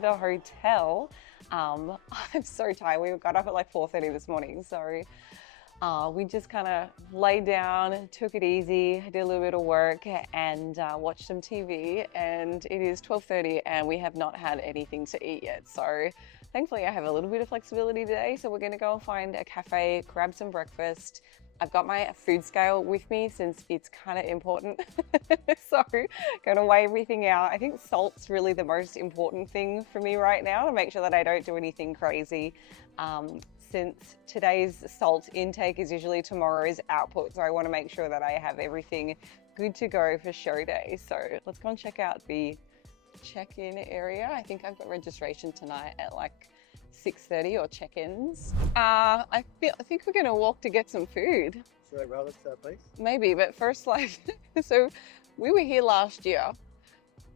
to the hotel. I'm so tired. We got up at like 4:30 this morning, so we just kind of laid down, took it easy, did a little bit of work and watched some TV, and it is 12:30 and we have not had anything to eat yet. So thankfully I have a little bit of flexibility today, so we're going to go and find a cafe, grab some breakfast. I've got my food scale with me since it's kind of important. So going to weigh everything out. I think salt's really the most important thing for me right now, to make sure that I don't do anything crazy. Since today's salt intake is usually tomorrow's output, so I want to make sure that I have everything good to go for show day. So let's go and check out the check-in area. I think I've got registration tonight at like 6:30 or check-ins. I think we're gonna walk to get some food. Should I roll us to that place? Maybe, but first, like, so we were here last year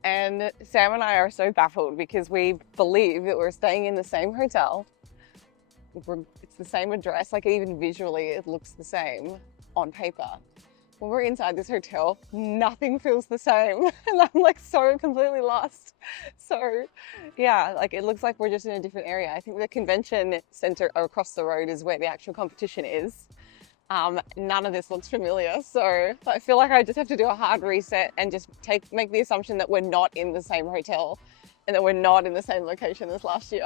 and Sam and I are so baffled because we believe that we're staying in the same hotel. It's the same address, like even visually it looks the same on paper. When we're inside this hotel, nothing feels the same and I'm like so completely lost. So yeah, like it looks like we're just in a different area. I think the convention center across the road is where the actual competition is. None of this looks familiar, so I feel like I just have to do a hard reset and just make the assumption that we're not in the same hotel and that we're not in the same location as last year.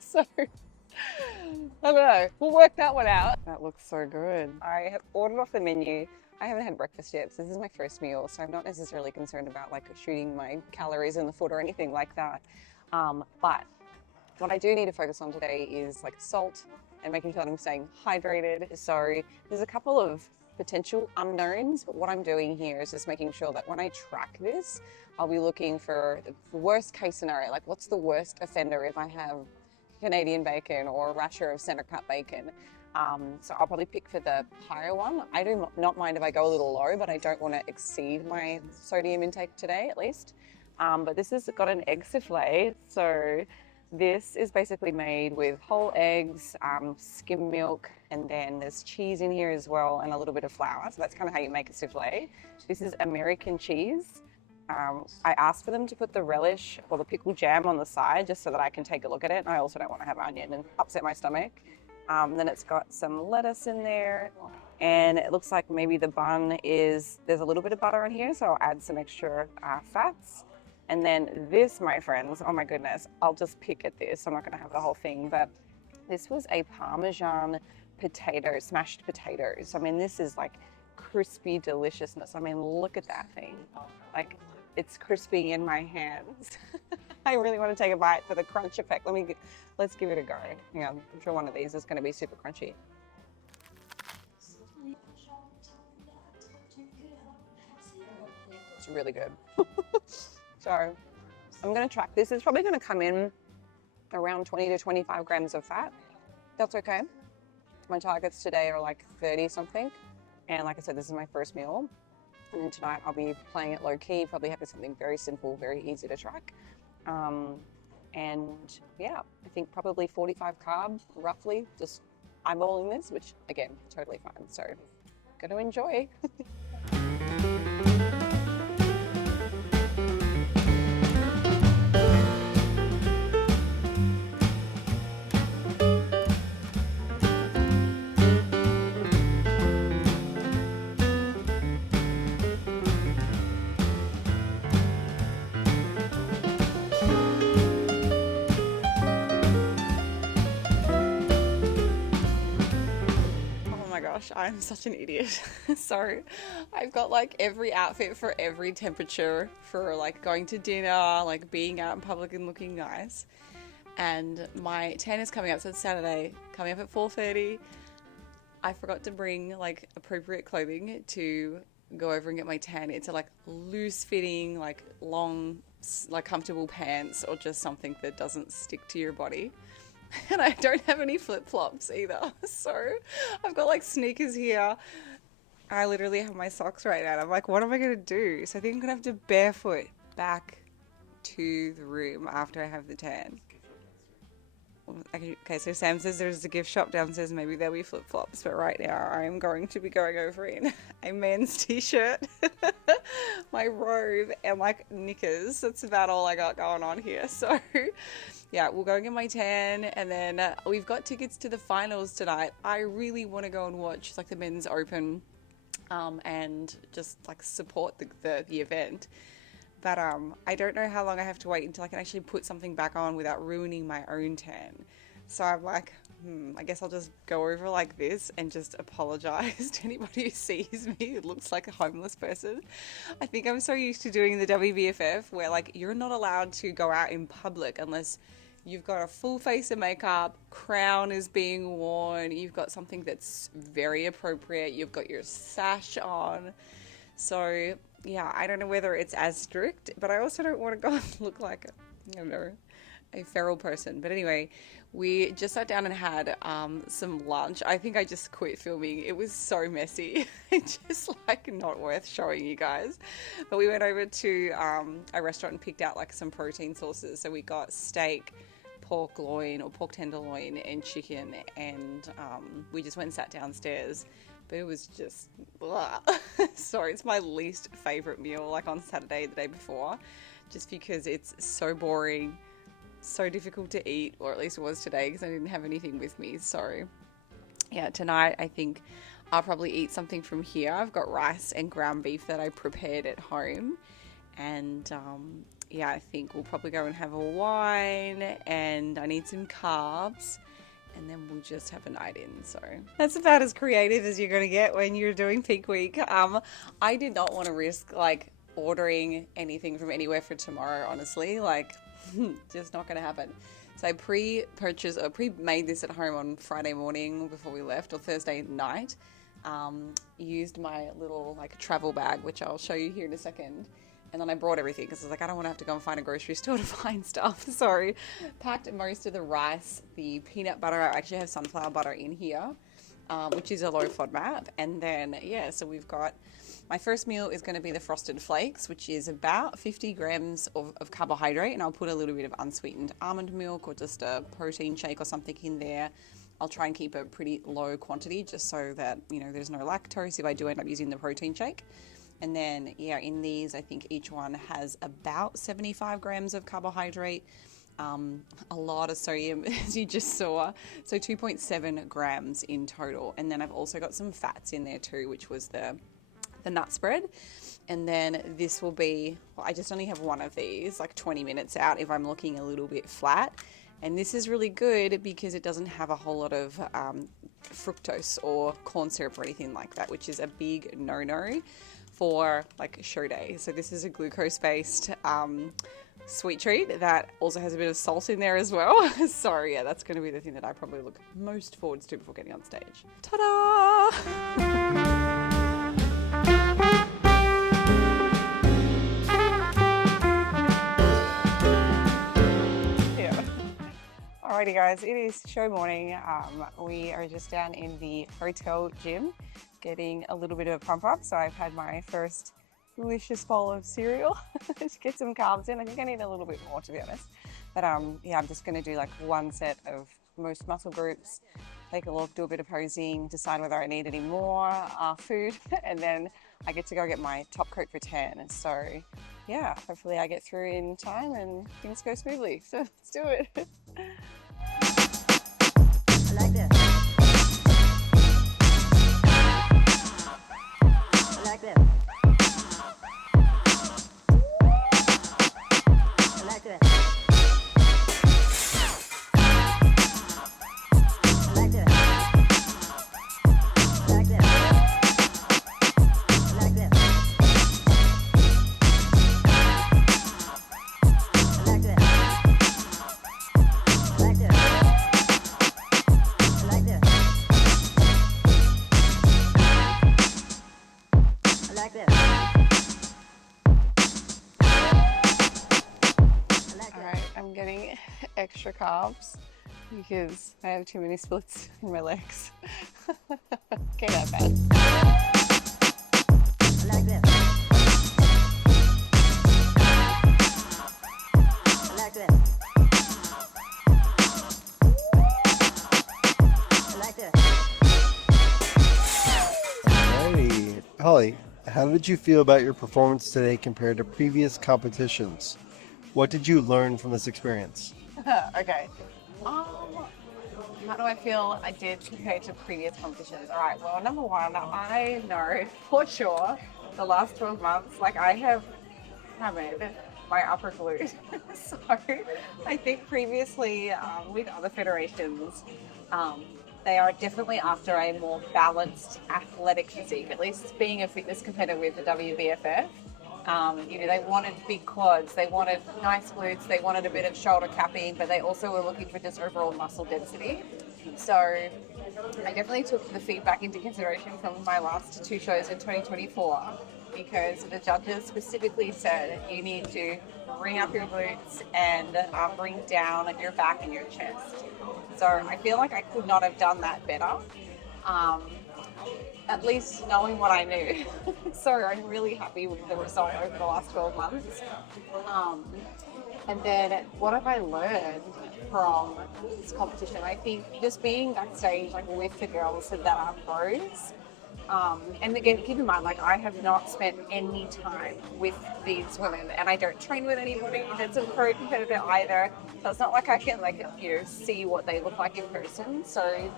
So I don't know, we'll work that one out. That looks so good. I have ordered off the menu. I haven't had breakfast yet, so this is my first meal, so I'm not necessarily concerned about like shooting my calories in the foot or anything like that. But what I do need to focus on today is like salt and making sure that I'm staying hydrated. So there's a couple of potential unknowns, but what I'm doing here is just making sure that when I track this, I'll be looking for the worst case scenario, like what's the worst offender if I have Canadian bacon or a rasher of center cut bacon. So I'll probably pick for the higher one. I do not mind if I go a little low, but I don't want to exceed my sodium intake today at least. But this has got an egg souffle. So this is basically made with whole eggs, skim milk, and then there's cheese in here as well and a little bit of flour. So that's kind of how you make a souffle. This is American cheese. I asked for them to put the relish or the pickle jam on the side just so that I can take a look at it. I also don't want to have onion and upset my stomach. Then it's got some lettuce in there, and it looks like maybe the bun there's a little bit of butter in here, so I'll add some extra fats. And then this, my friends, oh my goodness, I'll just pick at this. I'm not going to have the whole thing, but this was a Parmesan potato, smashed potatoes. I mean, this is like crispy deliciousness. I mean, look at that thing. Like, it's crispy in my hands. I really want to take a bite for the crunch effect. Let's give it a go. Hang on, I'm sure one of these is going to be super crunchy. It's really good. So I'm going to track this. It's probably going to come in around 20 to 25 grams of fat. That's okay. My targets today are like 30 something. And like I said, this is my first meal. And then tonight I'll be playing it low key, probably having something very simple, very easy to track. And yeah, I think probably 45 carb, roughly, just eyeballing this, which again, totally fine. So, gonna enjoy. Gosh, I'm such an idiot. So I've got like every outfit for every temperature, for like going to dinner, like being out in public and looking nice. And my tan is coming up, so it's Saturday, coming up at 4:30. I forgot to bring like appropriate clothing to go over and get my tan. It's a like loose fitting, like long, like comfortable pants, or just something that doesn't stick to your body. And I don't have any flip-flops either. So I've got like sneakers here. I literally have my socks right now. I'm like, what am I going to do? So I think I'm going to have to barefoot back to the room after I have the tan. Okay, so Sam says there's a gift shop downstairs. Maybe there'll be flip-flops. But right now I am going to be going over in a men's t-shirt, my robe, and like knickers. That's about all I got going on here. So yeah, we'll go and get my tan, and then we've got tickets to the finals tonight. I really want to go and watch like the men's open, and just like support the event. But I don't know how long I have to wait until I can actually put something back on without ruining my own tan. So I'm like, I guess I'll just go over like this and just apologize to anybody who sees me who looks like a homeless person. I think I'm so used to doing the WBFF where like you're not allowed to go out in public unless you've got a full face of makeup, crown is being worn, you've got something that's very appropriate, you've got your sash on. So yeah, I don't know whether it's as strict, but I also don't want to go and look like, I don't know, a feral person. But anyway, we just sat down and had some lunch. I think I just quit filming. It was so messy. Just like not worth showing you guys. But we went over to a restaurant and picked out like some protein sources. So we got steak, pork loin or pork tenderloin and chicken, and we just went and sat downstairs. But it was just, sorry, it's my least favorite meal, like on Saturday, the day before, just because it's so boring, so difficult to eat, or at least it was today because I didn't have anything with me. So yeah, tonight I think I'll probably eat something from here. I've got rice and ground beef that I prepared at home, and yeah, I think we'll probably go and have a wine, and I need some carbs, and then we'll just have a night in. So that's about as creative as you're going to get when you're doing peak week. I did not want to risk like ordering anything from anywhere for tomorrow, honestly, like just not going to happen. So I pre-made this at home on Friday morning before we left, or Thursday night. Used my little like travel bag, which I'll show you here in a second. And then I brought everything because I was like, I don't want to have to go and find a grocery store to find stuff. So packed most of the rice, the peanut butter. I actually have sunflower butter in here, which is a low FODMAP. And then, yeah, so we've got, my first meal is going to be the frosted flakes, which is about 50 grams of carbohydrate. And I'll put a little bit of unsweetened almond milk or just a protein shake or something in there. I'll try and keep a pretty low quantity just so that, you know, there's no lactose if I do end up using the protein shake. And then, yeah, in these, I think each one has about 75 grams of carbohydrate, a lot of sodium, as you just saw, so 2.7 grams in total. And then I've also got some fats in there too, which was the nut spread. And then this will be, well, I just only have one of these, like 20 minutes out if I'm looking a little bit flat. And this is really good because it doesn't have a whole lot of fructose or corn syrup or anything like that, which is a big no-no for like show day. So this is a glucose-based sweet treat that also has a bit of salt in there as well. So yeah, that's going to be the thing that I probably look most forward to before getting on stage. Ta-da! Yeah. Alrighty guys, it is show morning. We are just down in the hotel gym getting a little bit of a pump up. So I've had my first delicious bowl of cereal to get some carbs in. I think I need a little bit more, to be honest. But yeah, I'm just going to do like one set of most muscle groups, take a look, do a bit of posing, decide whether I need any more food, and then I get to go get my top coat for tan. So yeah, hopefully I get through in time and things go smoothly. So let's do it. I like that. Like that. I like that. I like that. I like that. I like that. I like that. I like that. I like that. Like that. Alright, I'm getting extra carbs because I have too many splits in my legs. Okay, not bad. I like that. I like that. I like that. Alrighty. Holly, how did you feel about your performance today compared to previous competitions? What did you learn from this experience? Okay. Um, how do I feel I did compared to previous competitions? All right. Well, number one, I know for sure the last 12 months, like I have hammered my upper glute. So I think previously with other federations, they are definitely after a more balanced athletic physique, at least being a fitness competitor with the WBFF. They wanted big quads, they wanted nice glutes, they wanted a bit of shoulder capping, but they also were looking for just overall muscle density. So I definitely took the feedback into consideration from my last two shows in 2024 because the judges specifically said you need to bring up your glutes and bring down your back and your chest. So I feel like I could not have done that better. At least knowing what I knew. So I'm really happy with the result over the last 12 months. And then what have I learned from this competition? I think just being backstage like with the girls that are pros. And again, keep in mind, like I have not spent any time with these women, and I don't train with anybody that's a pro competitor either. So it's not like I can see what they look like in person. So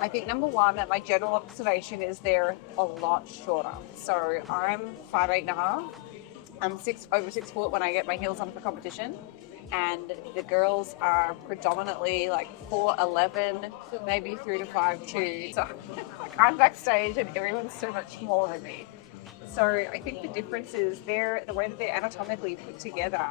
I think number one, my general observation is they're a lot shorter. So I'm 5'8.5". I'm over 6 foot when I get my heels on for competition. And the girls are predominantly like 4'11", maybe through to 5'2". So I'm backstage and everyone's so much smaller than me. So I think the difference is the way that they're anatomically put together,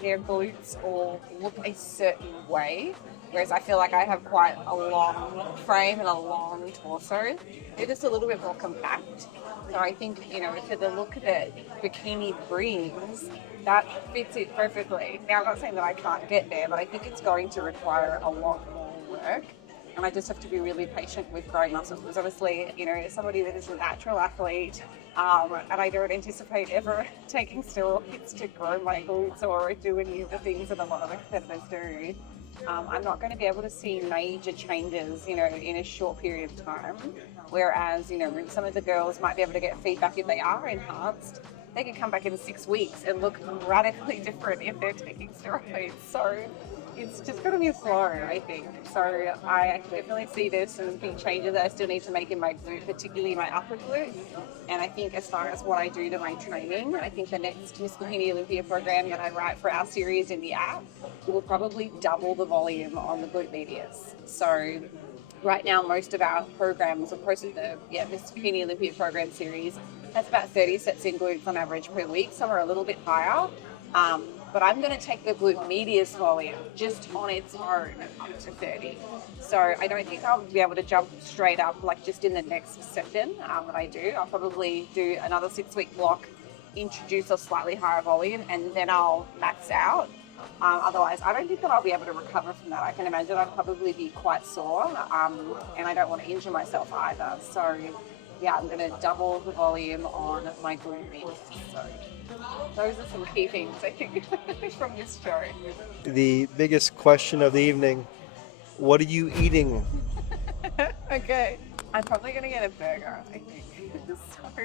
their glutes all look a certain way, whereas I feel like I have quite a long frame and a long torso. They're just a little bit more compact. So I think, for the look that bikini brings, that fits it perfectly. Now, I'm not saying that I can't get there, but I think it's going to require a lot more work. And I just have to be really patient with growing muscles because honestly, as somebody that is a natural athlete, and I don't anticipate ever taking steroids to grow my glutes or do any of the things that a lot of the competitors do. I'm not going to be able to see major changes, in a short period of time. Whereas, some of the girls might be able to get feedback if they are enhanced. They can come back in 6 weeks and look radically different if they're taking steroids. So it's just going to be slow, I think. So I definitely see this as big changes that I still need to make in my glute, particularly my upper glute. And I think as far as what I do to my training, I think the next Miss Bikini Olympia program that I write for our series in the app will probably double the volume on the glute medius. So right now, most of our programs, of course, the Miss Bikini Olympia program series, that's about 30 sets in glutes on average per week. Some are a little bit higher. But I'm going to take the glute medius volume just on its own up to 30. So I don't think I'll be able to jump straight up like just in the next session that I do. I'll probably do another 6-week block, introduce a slightly higher volume, and then I'll max out. Otherwise, I don't think that I'll be able to recover from that. I can imagine I'd probably be quite sore, and I don't want to injure myself either. So yeah, I'm going to double the volume on my glute medius. So those are some key things, I think, from this show. The biggest question of the evening, what are you eating? Okay. I'm probably going to get a burger, I think. So,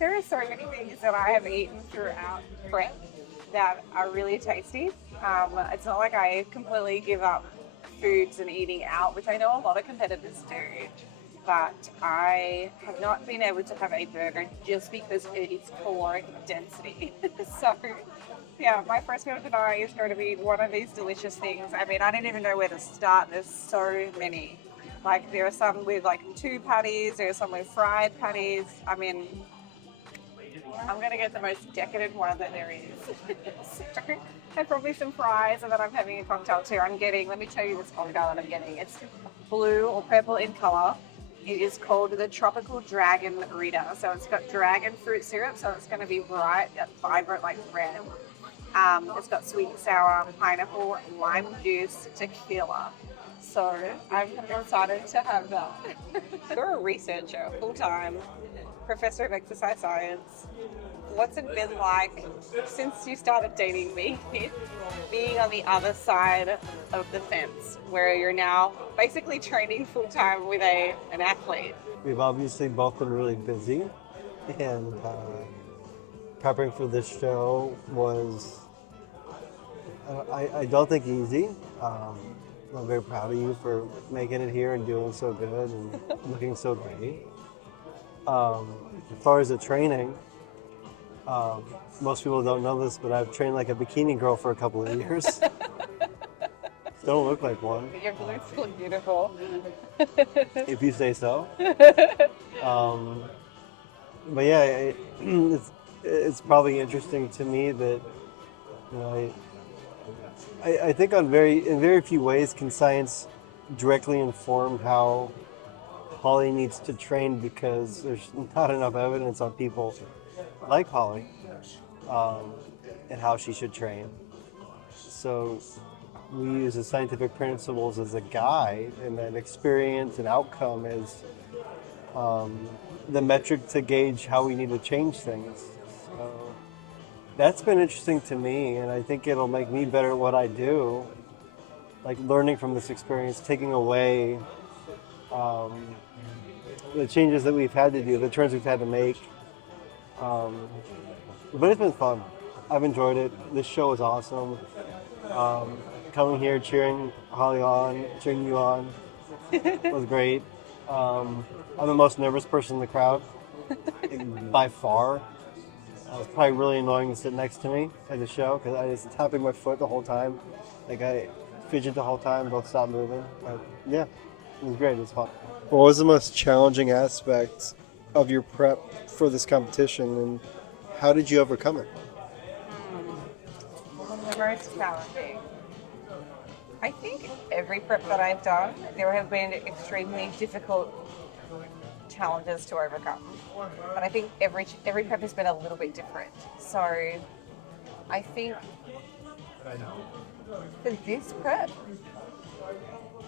there are so many things that I have eaten throughout prep that are really tasty. It's not like I completely give up foods and eating out, which I know a lot of competitors do. But I have not been able to have a burger just because it is caloric density. So, yeah, my first meal tonight is going to be one of these delicious things. I mean, I don't even know where to start. There's so many. Like, there are some with, 2 patties. There are some with fried patties. I mean, I'm going to get the most decadent one that there is. So, and probably some fries, and then I'm having a cocktail too. Let me tell you this cocktail that I'm getting. It's blue or purple in color. It is called the Tropical Dragon Rita. So it's got dragon fruit syrup, so it's going to be bright, vibrant like red. It's got sweet and sour, pineapple, lime juice, tequila. So I'm excited to have that. You're a researcher, full-time, professor of exercise science. What's it been like since you started dating me, being on the other side of the fence, where you're now basically training full-time with an athlete? We've obviously both been really busy, and prepping for this show was I don't think easy. I'm very proud of you for making it here and doing so good and looking so great. As far as the training, most people don't know this, but I've trained like a bikini girl for a couple of years. Don't look like one. Your glutes look beautiful. If you say so. But yeah, it's probably interesting to me that, you know, I think in very few ways can science directly inform how Holly needs to train, because there's not enough evidence on people like Holly and how she should train. So we use the scientific principles as a guide, and then experience and outcome as the metric to gauge how we need to change things. So that's been interesting to me, and I think it'll make me better at what I do. Like learning from this experience, taking away the changes that we've had to do, the turns we've had to make. But it's been fun. I've enjoyed it. This show is awesome. Coming here, cheering Holly on, cheering you on, was great. I'm the most nervous person in the crowd, by far. It was probably really annoying to sit next to me at the show, because I was tapping my foot the whole time. Like I fidget the whole time, both stop moving. But yeah, it was great. It was fun. What was the most challenging aspect of your prep for this competition, and how did you overcome it? The most challenging. I think every prep that I've done, there have been extremely difficult challenges to overcome. But I think every prep has been a little bit different. So I think for this prep,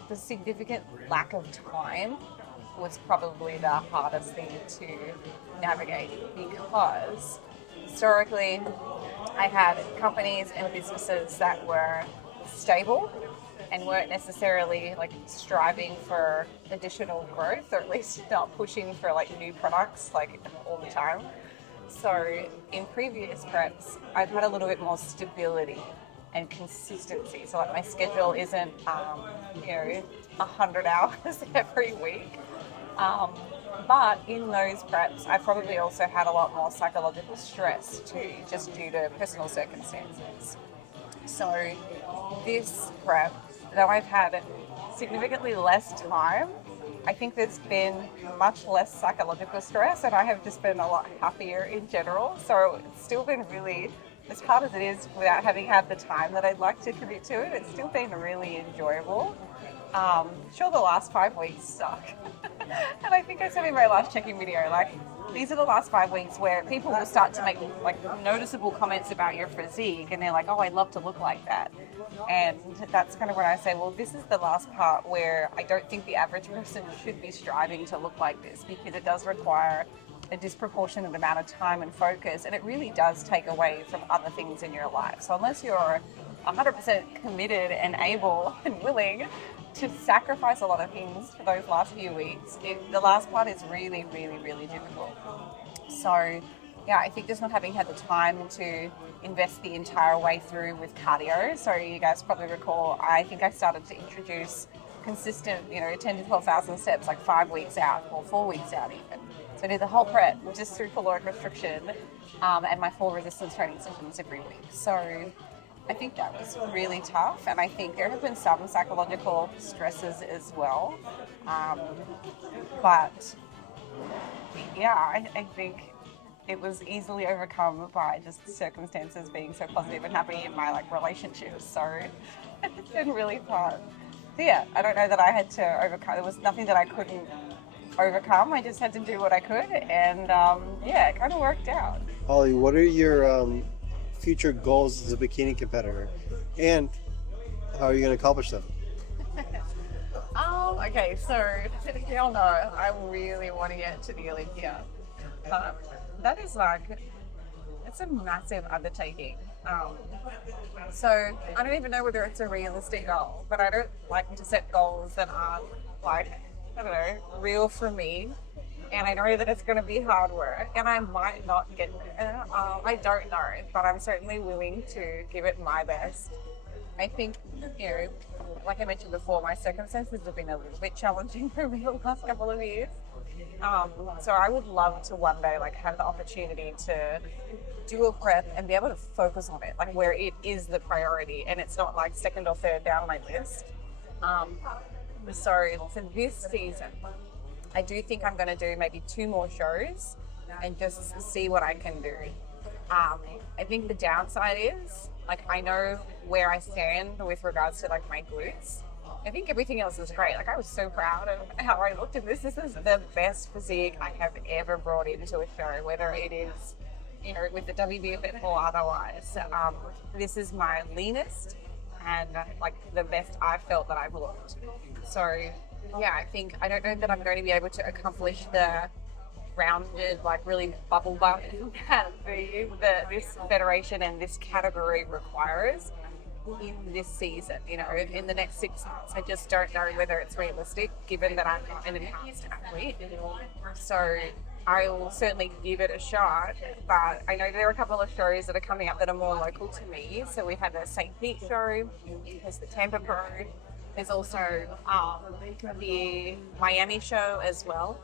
the significant lack of time was probably the hardest thing to navigate, because historically I had companies and businesses that were stable and weren't necessarily like striving for additional growth, or at least not pushing for like new products like all the time. So in previous preps, I've had a little bit more stability and consistency. So like my schedule isn't, 100 hours every week. But in those preps, I probably also had a lot more psychological stress too, just due to personal circumstances. So this prep, though I've had significantly less time, I think there's been much less psychological stress, and I have just been a lot happier in general. So it's still been really, as hard as it is without having had the time that I'd like to commit to it, it's still been really enjoyable. Sure, the last 5 weeks suck. And I think I said in my last check-in video, like, these are the last 5 weeks where people will start to make like noticeable comments about your physique, and they're like, oh, I'd love to look like that. And that's kind of when I say, well, this is the last part where I don't think the average person should be striving to look like this, because it does require a disproportionate amount of time and focus, and it really does take away from other things in your life. So unless you're 100% committed and able and willing to sacrifice a lot of things for those last few weeks, the last part is really, really, really difficult. So yeah, I think just not having had the time to invest the entire way through with cardio. So you guys probably recall, I think I started to introduce consistent, 10 to 12,000 steps like 5 weeks out, or 4 weeks out even. So I did the whole prep just through caloric restriction and my full resistance training sessions every week. So I think that was really tough, and I think there have been some psychological stresses as well. But yeah, I think it was easily overcome by just circumstances being so positive and happy in my relationships. So it's been really fun. So yeah, I don't know that I had to overcome. There was nothing that I couldn't overcome. I just had to do what I could, and it kind of worked out. Holly, what are your future goals as a bikini competitor, and how are you going to accomplish them? Okay, so y'all know I really want to get to the Olympia. That is it's a massive undertaking. So I don't even know whether it's a realistic goal, but I don't like to set goals that aren't real for me. And I know that it's going to be hard work, and I might not get there. I don't know, but I'm certainly willing to give it my best. I think, you know, like I mentioned before, my circumstances have been a little bit challenging for me the last couple of years. So I would love to one day like have the opportunity to do a prep and be able to focus on it, like where it is the priority and it's not like second or third down my list. So for this season, I do think I'm going to do maybe 2 more shows and just see what I can do. I think the downside is, like, I know where I stand with regards to like my glutes. I think everything else is great. Like, I was so proud of how I looked at this. This is the best physique I have ever brought into a show, whether it is, you know, with the WBFF or otherwise. This is my leanest and like the best I've felt that I've looked. So yeah, I don't know that I'm going to be able to accomplish the rounded, like really bubble butt that this federation and this category requires in this season. You know, in the next 6 months, I just don't know whether it's realistic, given that I'm not an enhanced athlete. So I will certainly give it a shot, but I know there are a couple of shows that are coming up that are more local to me. So we have the St. Pete show, there's the Tampa Pro, there's also the Miami show as well.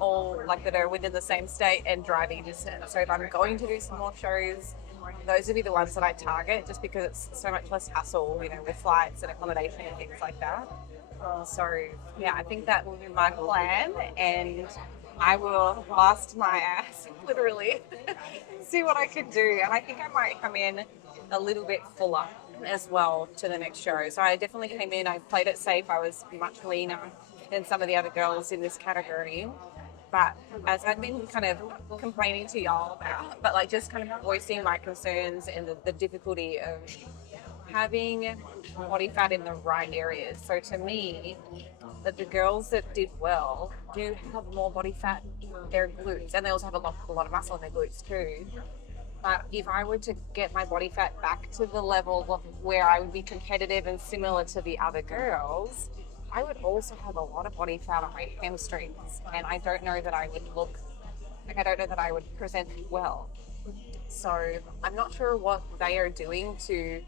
All like that are within the same state and driving distance. So if I'm going to do some more shows, those would be the ones that I target, just because it's so much less hassle, you know, with flights and accommodation and things like that. So yeah, I think that will be my plan, and I will bust my ass, literally, see what I can do. And I think I might come in a little bit fuller as well to the next show. So I definitely came in, I played it safe, I was much leaner than some of the other girls in this category. But as I've been kind of complaining to y'all about, but like just kind of voicing my concerns and the difficulty of having body fat in the right areas. So to me, that the girls that did well do have more body fat in their glutes, and they also have a lot of muscle in their glutes too. But if I were to get my body fat back to the level of where I would be competitive and similar to the other girls, I would also have a lot of body fat on my hamstrings, and I don't know that I would look like, I don't know that I would present well. So I'm not sure what they are doing to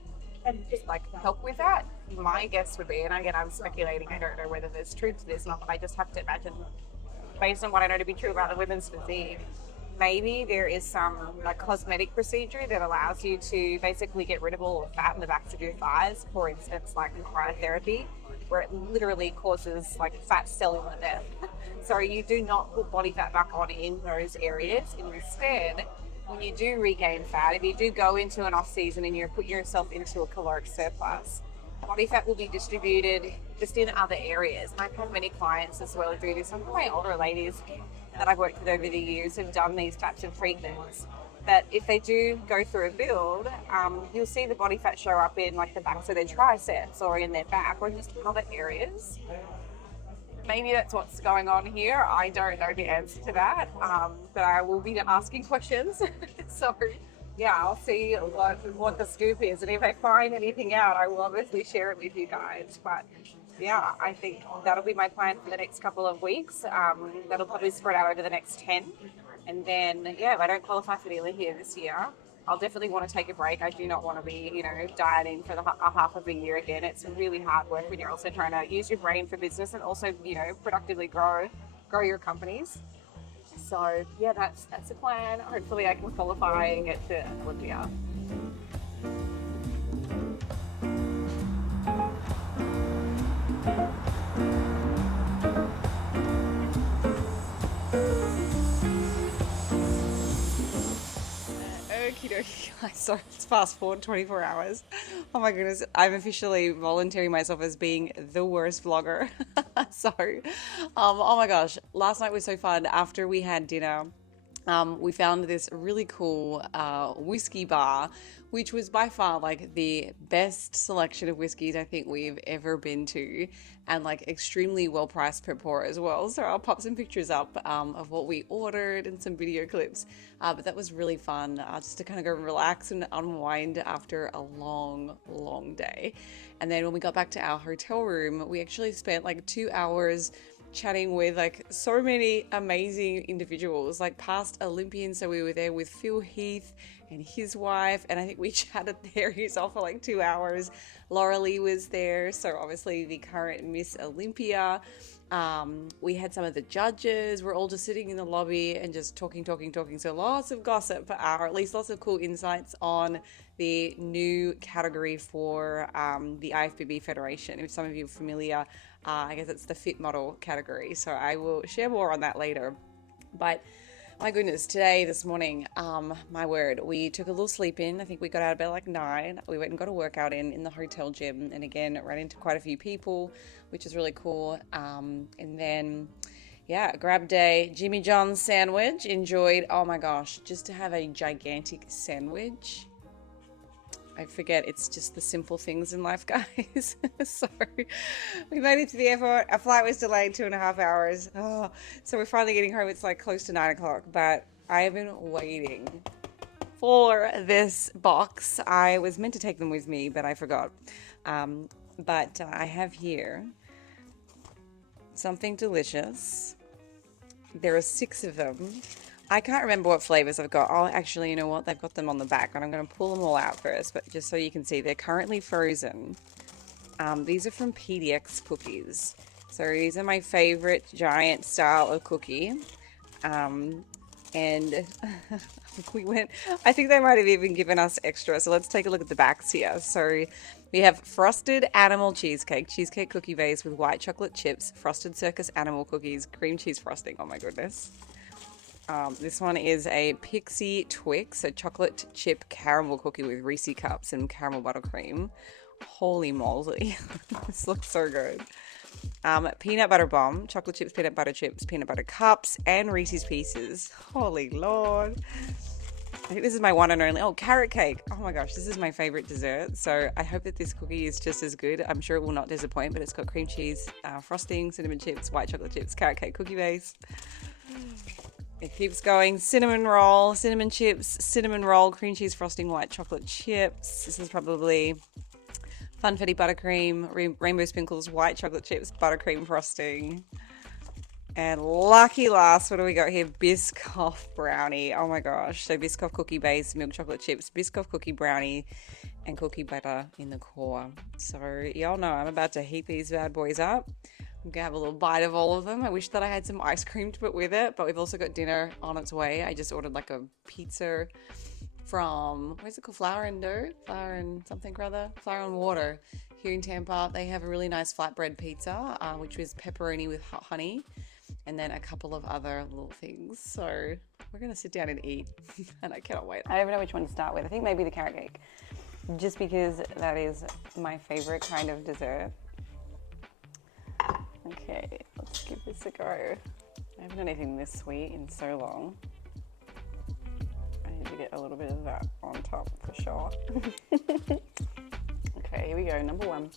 like help with that. My guess would be, and again I'm speculating, I don't know whether there's truth to this or not, but I just have to imagine, based on what I know to be true about the women's physique, maybe there is some like cosmetic procedure that allows you to basically get rid of all the fat in the backs of your thighs, for instance like cryotherapy, where it literally causes like fat cellular death. So you do not put body fat back on in those areas. Instead, when you do regain fat, if you do go into an off season and you put yourself into a caloric surplus, body fat will be distributed just in other areas. And I've had many clients as well do this. Some of my older ladies that I've worked with over the years have done these types of treatments. That if they do go through a build, you'll see the body fat show up in like the backs of their triceps or in their back or just other areas. Maybe that's what's going on here. I don't know the answer to that, but I will be asking questions. So yeah, I'll see what the scoop is, and if I find anything out, I will obviously share it with you guys. But yeah, I think that'll be my plan for the next couple of weeks. That'll probably spread out over the next 10. And then, yeah, if I don't qualify for the Olympia this year, I'll definitely want to take a break. I do not want to be, you know, dieting for a half of a year again. It's really hard work when you're also trying to use your brain for business and also, you know, productively grow your companies. So, yeah, that's the plan. Hopefully I can qualify and get to Olympia. Okie dokie, guys. So let's fast forward 24 hours. Oh my goodness, I'm officially volunteering myself as being the worst vlogger. So, oh my gosh, last night was so fun. After we had dinner, we found this really cool whiskey bar, which was by far like the best selection of whiskeys I think we've ever been to, and like extremely well priced per pour as well. So I'll pop some pictures up of what we ordered and some video clips. But that was really fun, just to kind of go relax and unwind after a long day. And then when we got back to our hotel room, we actually spent like 2 hours chatting with like so many amazing individuals, like past Olympians. So we were there with Phil Heath, and his wife, and I think we chatted there. He was off for like 2 hours. Lauralie was there, so obviously the current Miss Olympia. We had some of the judges. We're all just sitting in the lobby and just talking. So lots of gossip, or at least lots of cool insights on the new category for the IFBB Federation. If some of you are familiar, I guess it's the fit model category. So I will share more on that later. But my goodness, this morning, my word, we took a little sleep in. I think we got out of bed like 9. We went and got a workout in the hotel gym. And again, ran into quite a few people, which is really cool. And then, yeah, grabbed a Jimmy John's sandwich. Enjoyed, oh my gosh, just to have a gigantic sandwich. I forget, it's just the simple things in life, guys. So we made it to the airport. Our flight was delayed 2.5 hours. Oh, so we're finally getting home. It's like close to 9 o'clock, but I have been waiting for this box. I was meant to take them with me, but I forgot. But I have here something delicious. There are 6 of them. I can't remember what flavors I've got. Oh, actually, you know what? They've got them on the back, and I'm going to pull them all out first, but just so you can see, they're currently frozen. These are from PDX Cookies. So these are my favorite giant style of cookie. And I think they might have even given us extra. So let's take a look at the backs here. So we have frosted animal cheesecake cookie base with white chocolate chips, frosted circus animal cookies, cream cheese frosting. Oh my goodness. This one is a Pixie Twix, a chocolate chip caramel cookie with Reese cups and caramel buttercream. Holy moly, this looks so good. Peanut butter bomb, chocolate chips, peanut butter chips, peanut butter cups, and Reese's Pieces. Holy Lord. I think this is my one and only. Oh, carrot cake. Oh my gosh, this is my favorite dessert. So I hope that this cookie is just as good. I'm sure it will not disappoint, but it's got cream cheese, frosting, cinnamon chips, white chocolate chips, carrot cake cookie base. It keeps going. Cinnamon roll, cinnamon chips, cinnamon roll, cream cheese frosting, white chocolate chips. This is probably funfetti buttercream, rainbow sprinkles, white chocolate chips, buttercream frosting. And lucky last, what do we got here? Biscoff brownie. Oh my gosh. So Biscoff cookie base, milk chocolate chips, Biscoff cookie brownie, and cookie butter in the core. So y'all know I'm about to heat these bad boys up. I'm gonna have a little bite of all of them. I wish that I had some ice cream to put with it, but we've also got dinner on its way. I just ordered like a pizza from, where's it called? Flour and Dough? Flour and something or other? Flour and Water here in Tampa. They have a really nice flatbread pizza, which was pepperoni with hot honey, and then a couple of other little things. So we're gonna sit down and eat, and I cannot wait. I don't even know which one to start with. I think maybe the carrot cake, just because that is my favorite kind of dessert. Okay, let's give this a go. I haven't done anything this sweet in so long. I need to get a little bit of that on top for sure. Okay, here we go, number 1.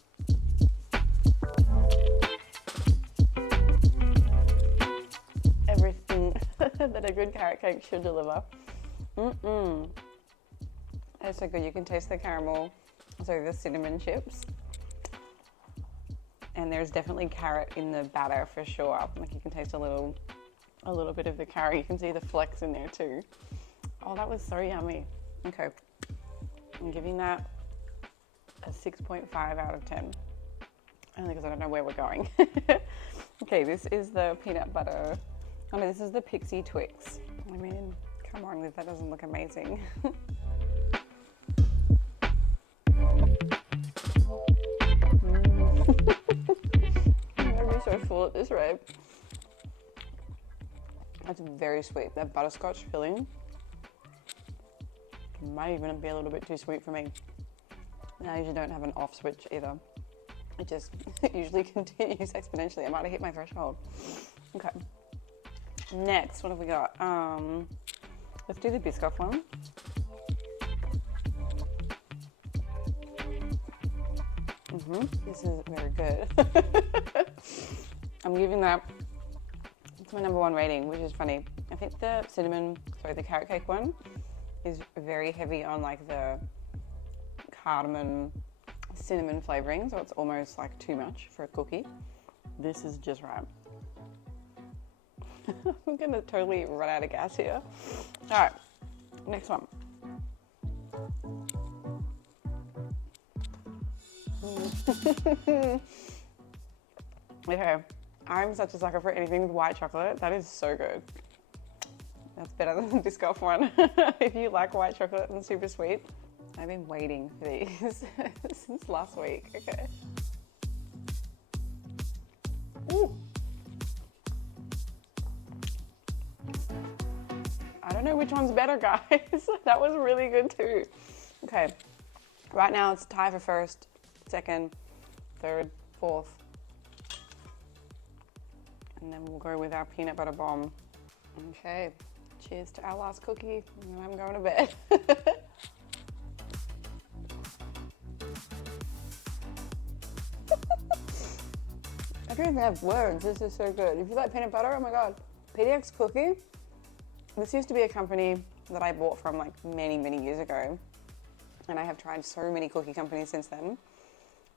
Everything that a good carrot cake should deliver. It's so good. You can taste the caramel, so the cinnamon chips. And there's definitely carrot in the batter for sure. Like you can taste a little bit of the carrot. You can see the flecks in there too. Oh, that was so yummy. Okay, I'm giving that a 6.5 out of 10. Only because I don't know where we're going. Okay, this is the peanut butter. Oh no, this is the Pixie Twix. I mean, come on, that doesn't look amazing. So full at this rate. That's very sweet. That butterscotch filling might even be a little bit too sweet for me. And I usually don't have an off switch either. It just usually continues exponentially. I might have hit my threshold. Okay. Next, what have we got? Let's do the Biscoff one. This is very good. I'm giving that, it's my number 1 rating, which is funny. I think the carrot cake one is very heavy on like the cardamom cinnamon flavoring, so it's almost like too much for a cookie. This is just right. I'm gonna totally run out of gas here. All right, next one. Okay, I'm such a sucker for anything with white chocolate. That is so good. That's better than the Biscoff one. If you like white chocolate and super sweet. I've been waiting for these since last week. Okay. Ooh. I don't know which one's better, guys. That was really good too. Okay, right now it's tie for first, second, third, fourth. And then we'll go with our peanut butter bomb. Okay, cheers to our last cookie, and then I'm going to bed. I don't even have words, this is so good. If you like peanut butter, oh my God. PDX Cookie, this used to be a company that I bought from like many, many years ago. And I have tried so many cookie companies since then.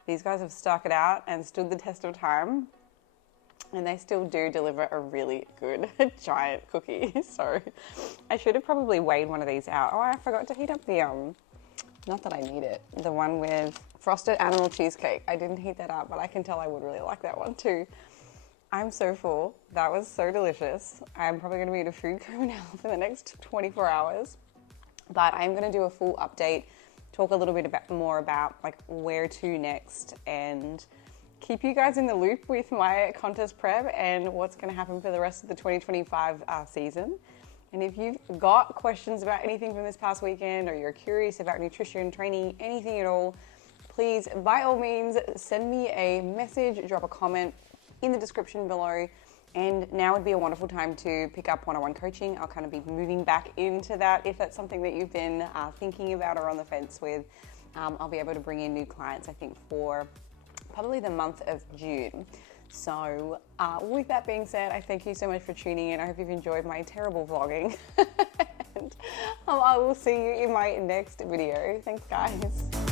These guys have stuck it out and stood the test of time. And they still do deliver a really good giant cookie. So I should have probably weighed one of these out. Oh, I forgot to heat up the, not that I need it, the one with frosted animal cheesecake. I didn't heat that up, but I can tell I would really like that one too. I'm so full. That was so delicious. I'm probably gonna be in a food coma now for the next 24 hours. But I'm gonna do a full update, talk a little bit more about like where to next, and keep you guys in the loop with my contest prep and what's gonna happen for the rest of the 2025 season. And if you've got questions about anything from this past weekend, or you're curious about nutrition, training, anything at all, please, by all means, send me a message, drop a comment in the description below. And now would be a wonderful time to pick up one-on-one coaching. I'll kind of be moving back into that. If that's something that you've been thinking about or on the fence with, I'll be able to bring in new clients, I think, for probably the month of June. So with that being said, I thank you so much for tuning in. I hope you've enjoyed my terrible vlogging. And I will see you in my next video. Thanks, guys.